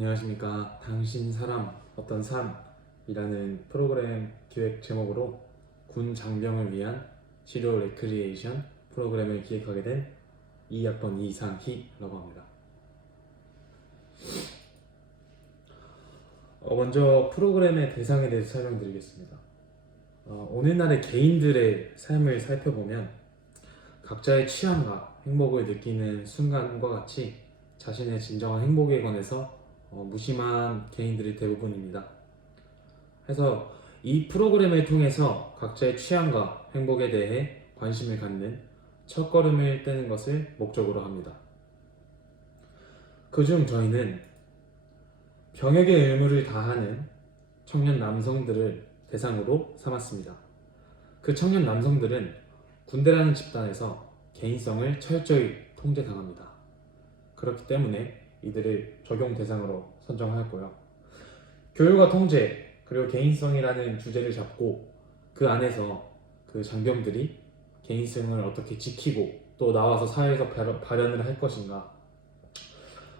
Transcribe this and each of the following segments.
안녕하십니까. 당신 사람 어떤 삶이라는 프로그램 기획 제목으로 군 장병을 위한 치료 레크리에이션 프로그램을 기획하게 된 2학번 이상희라고 합니다. 먼저 프로그램의 대상에 대해서 설명드리겠습니다. 오늘날의 개인들의 삶을 살펴보면 각자의 취향과 행복을 느끼는 순간과 같이 자신의 진정한 행복에 관해서 무심한 개인들이 대부분입니다. 그래서 이 프로그램을 통해서 각자의 취향과 행복에 대해 관심을 갖는 첫걸음을 떼는 것을 목적으로 합니다. 그중 저희는 병역의 의무를 다하는 청년 남성들을 대상으로 삼았습니다. 그 청년 남성들은 군대라는 집단에서 개인성을 철저히 통제당합니다. 그렇기 때문에 이들을 적용 대상으로 선정하였고요. 교육과 통제 그리고 개인성이라는 주제를 잡고 그 안에서 그 장병들이 개인성을 어떻게 지키고 또 나와서 사회에서 발현을 할 것인가,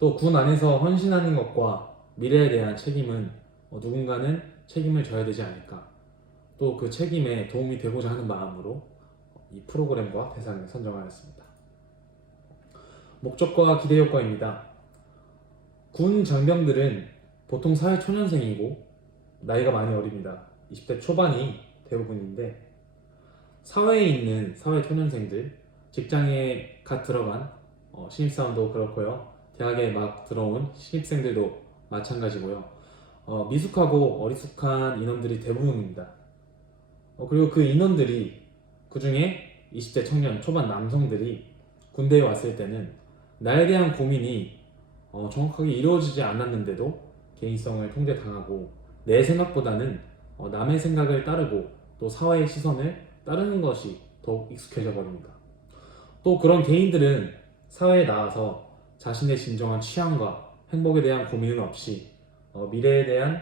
또 군 안에서 헌신하는 것과 미래에 대한 책임은 누군가는 책임을 져야 되지 않을까, 또 그 책임에 도움이 되고자 하는 마음으로 이 프로그램과 대상을 선정하였습니다. 목적과 기대 효과입니다. 군 장병들은 보통 사회 초년생이고 나이가 많이 어립니다. 20대 초반이 대부분인데, 사회에 있는 사회 초년생들, 직장에 갓 들어간 신입사원도 그렇고요. 대학에 막 들어온 신입생들도 마찬가지고요. 미숙하고 어리숙한 인원들이 대부분입니다. 그리고 그 인원들이, 그 중에 20대 청년 초반 남성들이 군대에 왔을 때는 나에 대한 고민이 정확하게 이루어지지 않았는데도 개인성을 통제당하고 내 생각보다는 남의 생각을 따르고 또 사회의 시선을 따르는 것이 더욱 익숙해져 버립니다. 또 그런 개인들은 사회에 나와서 자신의 진정한 취향과 행복에 대한 고민은 없이, 미래에 대한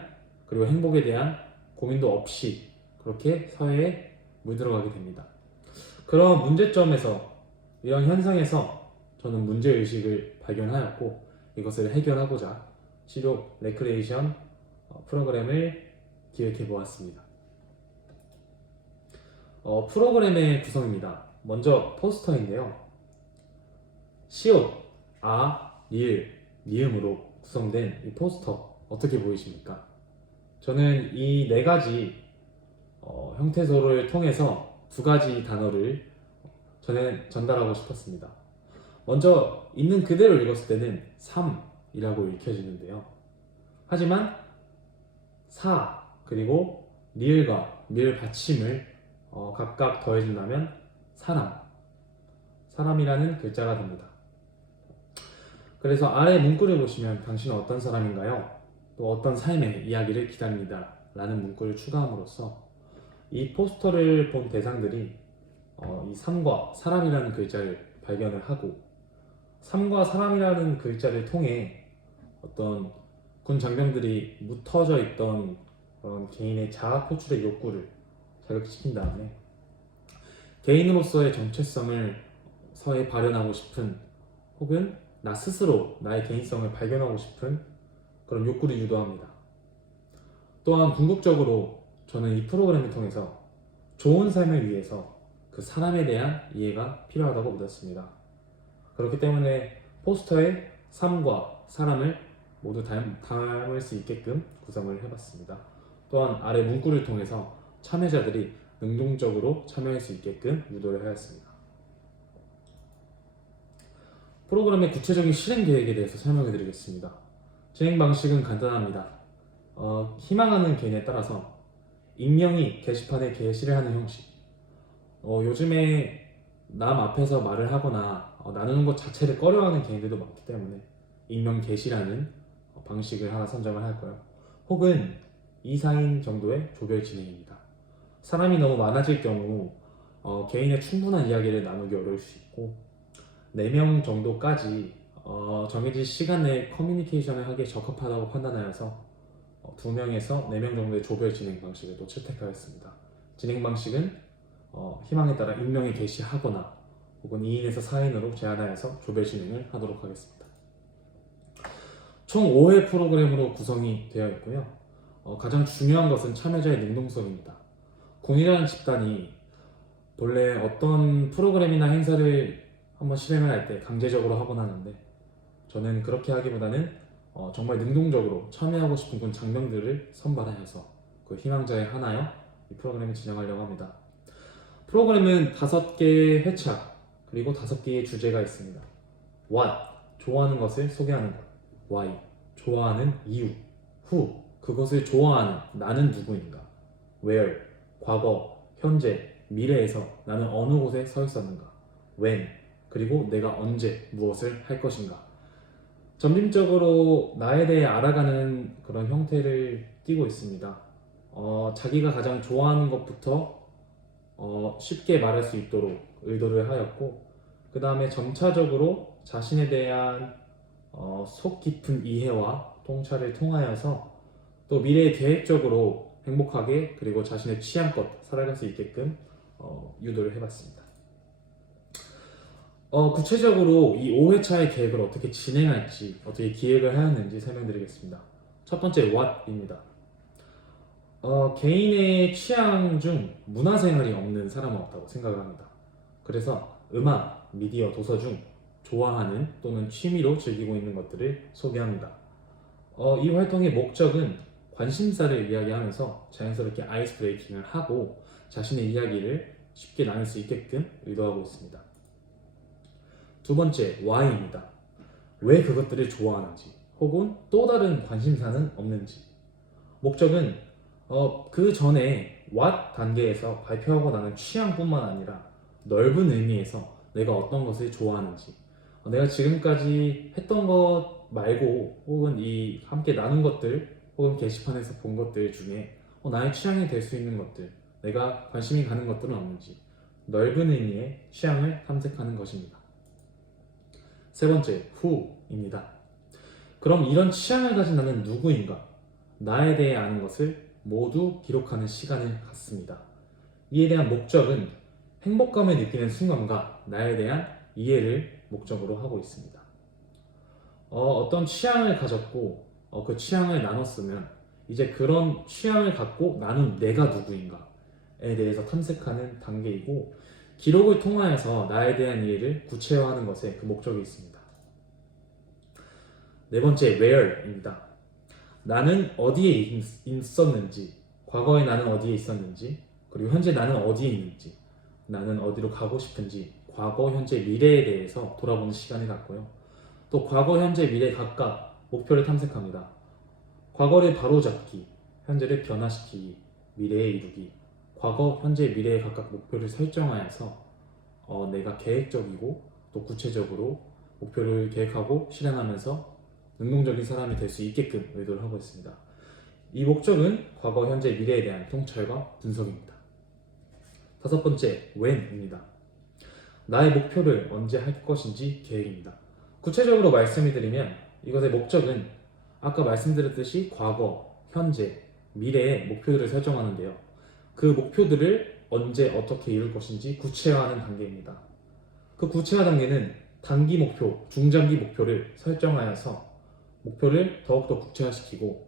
그리고 행복에 대한 고민도 없이 그렇게 사회에 물들어가게 됩니다. 그런 문제점에서, 이런 현상에서 저는 문제의식을 발견하였고 이것을 해결하고자 치료 레크리에이션 프로그램을 기획해 보았습니다. 프로그램의 구성입니다. 먼저 포스터인데요. 시옷, 리을, 니음으로 구성된 이 포스터 어떻게 보이십니까? 저는 이 네 가지 형태소를 통해서 두 가지 단어를 전달하고 싶었습니다. 먼저 있는 그대로 읽었을 때는 삶이라고 읽혀지는데요. 하지만 사 그리고 리을과 미을 받침을 각각 더해준다면 사람이라는 글자가 됩니다. 그래서 아래 문구를 보시면 당신은 어떤 사람인가요? 또 어떤 삶의 이야기를 기다립니다 라는 문구를 추가함으로써 이 포스터를 본 대상들이 이 삶과 사람이라는 글자를 발견을 하고, 삶과 사람이라는 글자를 통해 어떤 군 장병들이 묻혀져 있던 그런 개인의 자아 표출의 욕구를 자극시킨 다음에 개인으로서의 정체성을 사회에 발현하고 싶은, 혹은 나 스스로 나의 개인성을 발견하고 싶은 그런 욕구를 유도합니다. 또한 궁극적으로 저는 이 프로그램을 통해서 좋은 삶을 위해서 그 사람에 대한 이해가 필요하다고 믿었습니다. 그렇기 때문에 포스터에 삶과 사람을 모두 담을 수 있게끔 구성을 해봤습니다. 또한 아래 문구를 통해서 참여자들이 능동적으로 참여할 수 있게끔 유도를 하였습니다. 프로그램의 구체적인 실행 계획에 대해서 설명해 드리겠습니다. 진행 방식은 간단합니다. 희망하는 개인에 따라서 익명이 게시판에 게시를 하는 형식. 요즘에 남 앞에서 말을 하거나 나누는 것 자체를 꺼려하는 개인들도 많기 때문에 익명 게시라는 방식을 하나 선정을 할 거예요. 혹은 2, 4인 정도의 조별 진행입니다. 사람이 너무 많아질 경우 개인의 충분한 이야기를 나누기 어려울 수 있고, 4명 정도까지 정해진 시간 내에 커뮤니케이션을 하기에 적합하다고 판단하여서 2명에서 4명 정도의 조별 진행 방식을 또 채택하였습니다. 진행 방식은 희망에 따라 익명에 게시하거나 혹은 2인에서 4인으로 제한하여서 조별 진행을 하도록 하겠습니다. 총 5회 프로그램으로 구성이 되어 있고요. 가장 중요한 것은 참여자의 능동성입니다. 군이라는 집단이 본래 어떤 프로그램이나 행사를 한번 실행을 할 때 강제적으로 하곤 하는데, 저는 그렇게 하기보다는 정말 능동적으로 참여하고 싶은 군 장병들을 선발하여서 그 희망자에 한하여 이 프로그램을 진행하려고 합니다. 프로그램은 5개의 회차 그리고 5개의 주제가 있습니다. What, 좋아하는 것을 소개하는 것. Why, 좋아하는 이유. Who, 그것을 좋아하는 나는 누구인가. Where, 과거, 현재, 미래에서 나는 어느 곳에 서 있었는가. When, 그리고 내가 언제 무엇을 할 것인가. 점진적으로 나에 대해 알아가는 그런 형태를 띠고 있습니다. 자기가 가장 좋아하는 것부터 쉽게 말할 수 있도록 의도를 하였고, 그 다음에 점차적으로 자신에 대한 속 깊은 이해와 통찰을 통하여서 또 미래에 계획적으로 행복하게 그리고 자신의 취향껏 살아갈 수 있게끔 유도를 해봤습니다. 구체적으로 이 5회차의 계획을 어떻게 진행할지, 어떻게 기획을 하였는지 설명드리겠습니다. 첫 번째, What입니다. 개인의 취향 중 문화생활이 없는 사람은 없다고 생각을 합니다. 그래서 음악, 미디어, 도서 중 좋아하는 또는 취미로 즐기고 있는 것들을 소개합니다. 이 활동의 목적은 관심사를 이야기하면서 자연스럽게 아이스 브레이킹을 하고 자신의 이야기를 쉽게 나눌 수 있게끔 의도하고 있습니다. 두 번째, Why입니다. 왜 그것들을 좋아하는지 혹은 또 다른 관심사는 없는지. 목적은 그 전에 What 단계에서 발표하고 나는 취향뿐만 아니라 넓은 의미에서 내가 어떤 것을 좋아하는지, 내가 지금까지 했던 것 말고 혹은 이 함께 나눈 것들 혹은 게시판에서 본 것들 중에 나의 취향이 될 수 있는 것들, 내가 관심이 가는 것들은 없는지 넓은 의미의 취향을 탐색하는 것입니다. 세 번째, Who입니다. 그럼 이런 취향을 가진 나는 누구인가? 나에 대해 아는 것을 모두 기록하는 시간을 갖습니다. 이에 대한 목적은 행복감을 느끼는 순간과 나에 대한 이해를 목적으로 하고 있습니다. 어떤 취향을 가졌고 그 취향을 나눴으면 이제 그런 취향을 갖고 나는 내가 누구인가에 대해서 탐색하는 단계이고, 기록을 통하여서 나에 대한 이해를 구체화하는 것에 그 목적이 있습니다. 네 번째, Where입니다. 나는 어디에 있었는지, 과거에 나는 어디에 있었는지, 그리고 현재 나는 어디에 있는지, 나는 어디로 가고 싶은지, 과거, 현재, 미래에 대해서 돌아보는 시간을 갖고요. 또 과거, 현재, 미래 각각 목표를 탐색합니다. 과거를 바로잡기, 현재를 변화시키기, 미래에 이루기. 과거, 현재, 미래에 각각 목표를 설정하여서 내가 계획적이고 또 구체적으로 목표를 계획하고 실행하면서 능동적인 사람이 될 수 있게끔 의도를 하고 있습니다. 이 목적은 과거, 현재, 미래에 대한 통찰과 분석입니다. 다섯 번째, When입니다. 나의 목표를 언제 할 것인지 계획입니다. 구체적으로 말씀을 드리면 이것의 목적은 아까 말씀드렸듯이 과거, 현재, 미래의 목표들을 설정하는데요. 그 목표들을 언제 어떻게 이룰 것인지 구체화하는 단계입니다. 그 구체화 단계는 단기 목표, 중장기 목표를 설정하여서 목표를 더욱더 구체화시키고,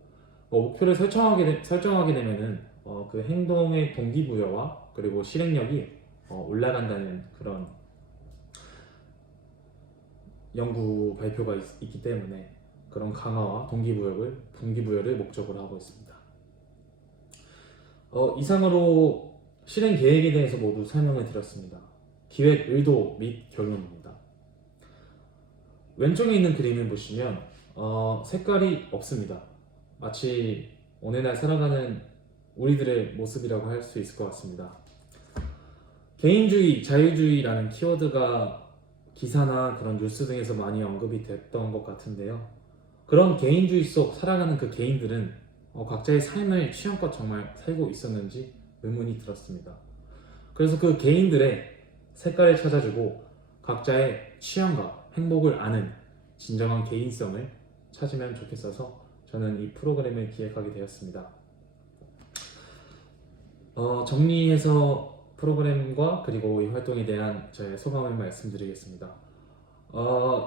목표를 설정하게 되면은 그 행동의 동기부여와 그리고 실행력이 올라간다는 그런 연구 발표가 있기 때문에 그런 강화와 동기부여를 목적으로 하고 있습니다. 이상으로 실행 계획에 대해서 모두 설명을 드렸습니다. 기획 의도 및 결론입니다. 왼쪽에 있는 그림을 보시면 색깔이 없습니다. 마치 오늘날 살아가는 우리들의 모습이라고 할 수 있을 것 같습니다. 개인주의, 자유주의라는 키워드가 기사나 그런 뉴스 등에서 많이 언급이 됐던 것 같은데요. 그런 개인주의 속 살아가는 그 개인들은 각자의 삶을 취향껏 정말 살고 있었는지 의문이 들었습니다. 그래서 그 개인들의 색깔을 찾아주고 각자의 취향과 행복을 아는 진정한 개인성을 찾으면 좋겠어서 저는 이 프로그램을 기획하게 되었습니다. 정리해서 프로그램과 그리고 이 활동에 대한 저의 소감을 말씀드리겠습니다.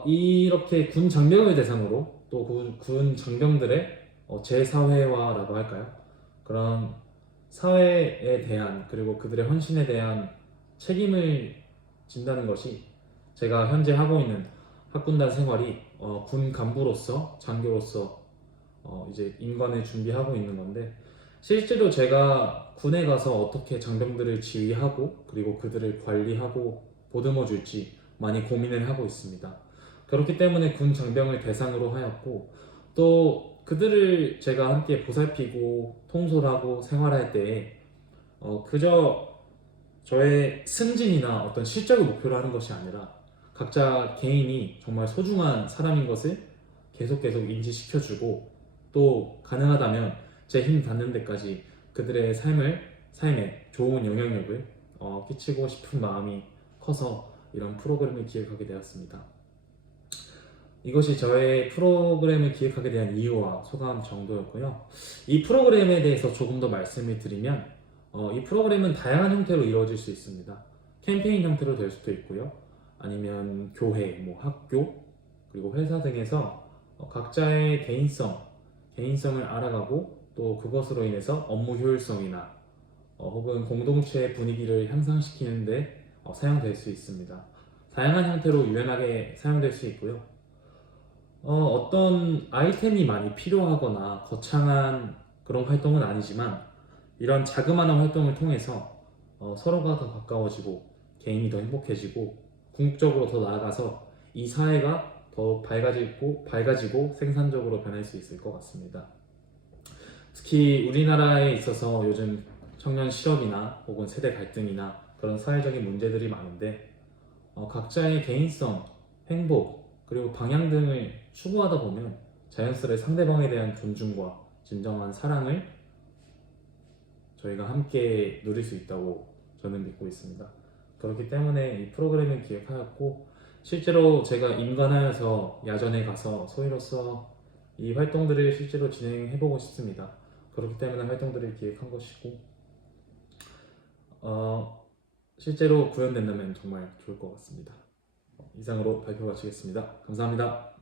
이렇게 군 장병을 대상으로 또 군 장병들의 재사회화라고 할까요? 그런 사회에 대한 그리고 그들의 헌신에 대한 책임을 진다는 것이 제가 현재 하고 있는 학군단 생활이 군 간부로서 장교로서 이제 임관을 준비하고 있는 건데 실제로 제가 군에 가서 어떻게 장병들을 지휘하고 그리고 그들을 관리하고 보듬어 줄지 많이 고민을 하고 있습니다. 그렇기 때문에 군 장병을 대상으로 하였고 또 그들을 제가 함께 보살피고 통솔하고 생활할 때에 그저 저의 승진이나 어떤 실적을 목표로 하는 것이 아니라 각자 개인이 정말 소중한 사람인 것을 계속 인지시켜주고 또 가능하다면 제 힘 닿는 데까지 그들의 삶에 좋은 영향력을 끼치고 싶은 마음이 커서 이런 프로그램을 기획하게 되었습니다. 이것이 저의 프로그램을 기획하게 대한 이유와 소감 정도였고요. 이 프로그램에 대해서 조금 더 말씀을 드리면 이 프로그램은 다양한 형태로 이루어질 수 있습니다. 캠페인 형태로 될 수도 있고요. 아니면 교회, 뭐 학교, 그리고 회사 등에서 각자의 개인성을 알아가고 또 그것으로 인해서 업무 효율성이나 혹은 공동체의 분위기를 향상시키는데 사용될 수 있습니다. 다양한 형태로 유연하게 사용될 수 있고요. 어떤 아이템이 많이 필요하거나 거창한 그런 활동은 아니지만 이런 자그마한 활동을 통해서 서로가 더 가까워지고 개인이 더 행복해지고 궁극적으로 더 나아가서 이 사회가 더 밝아지고 생산적으로 변할 수 있을 것 같습니다. 특히 우리나라에 있어서 요즘 청년 실업이나 혹은 세대 갈등이나 그런 사회적인 문제들이 많은데 각자의 개인성, 행복, 그리고 방향 등을 추구하다 보면 자연스레 상대방에 대한 존중과 진정한 사랑을 저희가 함께 누릴 수 있다고 저는 믿고 있습니다. 그렇기 때문에 이 프로그램을 기획하였고 실제로 제가 임관하여서 야전에 가서 소위로서 이 활동들을 실제로 진행해보고 싶습니다. 그렇기 때문에 활동들을 기획한 것이고 실제로 구현된다면 정말 좋을 것 같습니다. 이상으로 발표 마치겠습니다. 감사합니다.